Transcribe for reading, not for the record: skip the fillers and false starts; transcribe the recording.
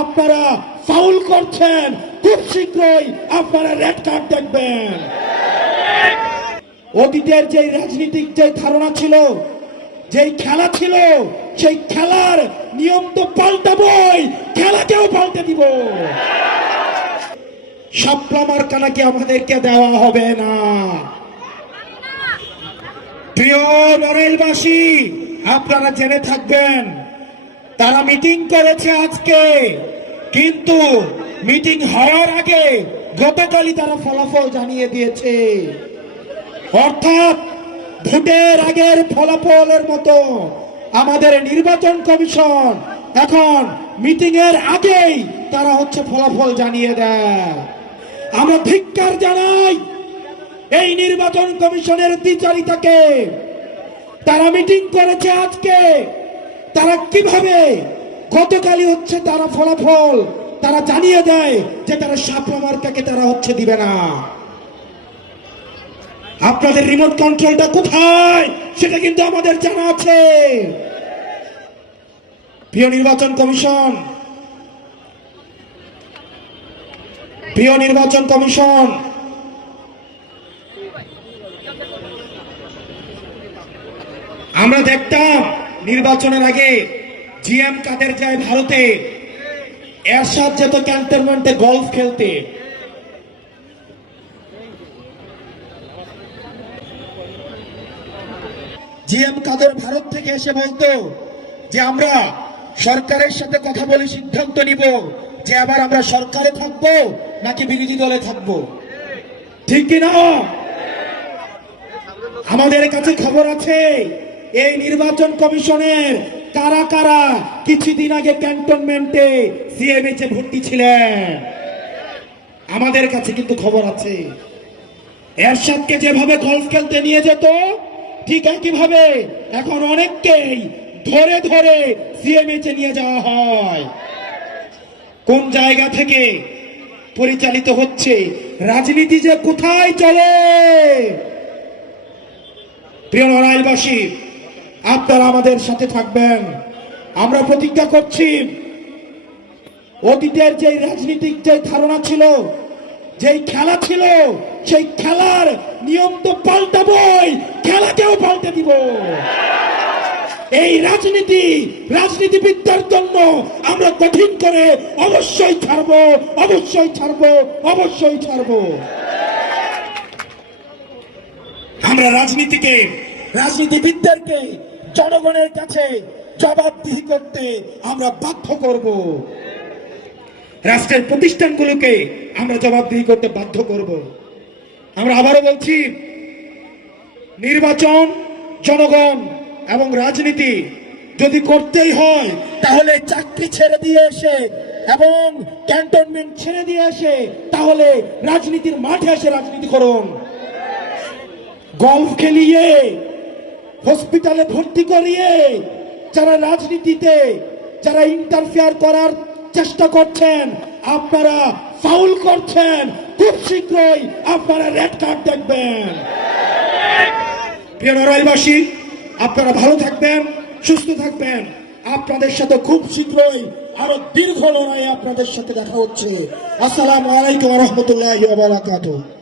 আপনারা ফাউল করছেন, খুব শীঘ্রই আপনারা রেড কার্ড দেখবেন। অতীতের যে রাজনীতিক যে ধারণা ছিল, যেই খেলা ছিল, সেই খেলার নিয়ম তো পাল্টাবই, খেলাকেও পাল্টে দিব। শাপলা মার্কা নাকি আমাদেরকে দেওয়া হবে না। প্রিয় নড়াইলবাসী, আপনারা জেনে থাকবেন, তারা মিটিং করেছে আজকে, কিন্তু মিটিং হওয়ার আগে গতকালই তারা ফলাফল জানিয়ে দিয়েছে। অর্থাৎ ভোটের আগের ফলাফলের মতো আমাদের নির্বাচন কমিশন এখন মিটিং এর আগেই তারা ফলাফল জানিয়ে দেয়। আমরা ধিক্কার জানাই এই নির্বাচন কমিশনের দ্বিচারিতাকে। তারা মিটিং করেছে আজকে, তারা কিভাবে গতকালই তারা ফলাফল তারা জানিয়ে দেয় যে তারা শাপলা মার্কাকে তারা দিবে না। আপনাদের রিমোট কন্ট্রোলটা কোথায় সেটা কিন্তু আমাদের জানা আছে। প্রিয় নির্বাচন কমিশন, আমরা দেখতাম নির্বাচনের আগে জিএম কাদের যায় ভারতে, এরশাদ যেত ক্যান্টনমেন্টে গলফ খেলতে। জিএম কাদের ভারত থেকে এসে বলতো যে আমরা সরকারের সাথে কথা বলে সিদ্ধান্ত নিব যে আবার আমরা সরকারে থাকবো নাকি বিরোধী দলে থাকবো, ঠিক কিনা? আমাদের কাছে খবর আছে এই নির্বাচন কমিশনের কারা কারা কিছুদিন আগে ক্যান্টনমেন্টে সিএমএইচে ভর্তি ছিলেন। আমাদের কাছে কিন্তু খবর আছে। এরশাদকে যেভাবে গলফ খেলতে নিয়ে যেত, ঠিক একইভাবে এখন অনেককেই ধরে ধরে সিএমএইচে নিয়ে যাওয়া হয়। কোন জায়গা থেকে পরিচালিত হচ্ছে রাজনীতি যে কোথায় চলে? প্রিয় নড়াইলবাসী, আপনারা আমাদের সাথে থাকবেন। আমরা প্রতিজ্ঞা করছি, অতীতের যে রাজনীতিক যে ধারণা ছিল, যেই খেলা ছিল, সেই খেলার নিয়ম তো পাল্টাবই, খেলাকেও পাল্টে দিব। এই রাজনীতিবিদদের জন্য আমরা কঠিন করে অবশ্যই ছাড়বো। আমরা রাজনীতিবিদদেরকে জনগণের কাছে জবাবদিহি করতে আমরা বাধ্য করব। রাষ্ট্রের প্রতিষ্ঠানগুলোকে আমরা জবাবদিহি করতে বাধ্য করব। আমরা আবারও বলছি, নির্বাচন, জনগণ এবং রাজনীতি যদি করতেই হয় তাহলে চাকরি ছেড়ে দিয়ে এসে এবং ক্যান্টনমেন্ট ছেড়ে দিয়ে এসে তাহলে রাজনীতির মাঠে এসে রাজনীতি করুন। গলফ খেলিয়ে, হসপিটালে ভর্তি করিয়ে যারা রাজনীতিতে যারা ইন্টারফেয়ার করার চেষ্টা করছেন, আপনারা ফাউল করছেন, খুব শীঘ্রই আপনারা রেড কার্ড দেখবেন। প্রিয় নড়াইলবাসী, আপনারা ভালো থাকবেন, সুস্থ থাকবেন। আপনাদের সাথে খুব শীঘ্রই আরো দীর্ঘ লড়াই আপনাদের সাথে দেখা হচ্ছে। আসসালামু আলাইকুম ওয়া রাহমাতুল্লাহি ওয়া বারাকাতুহু।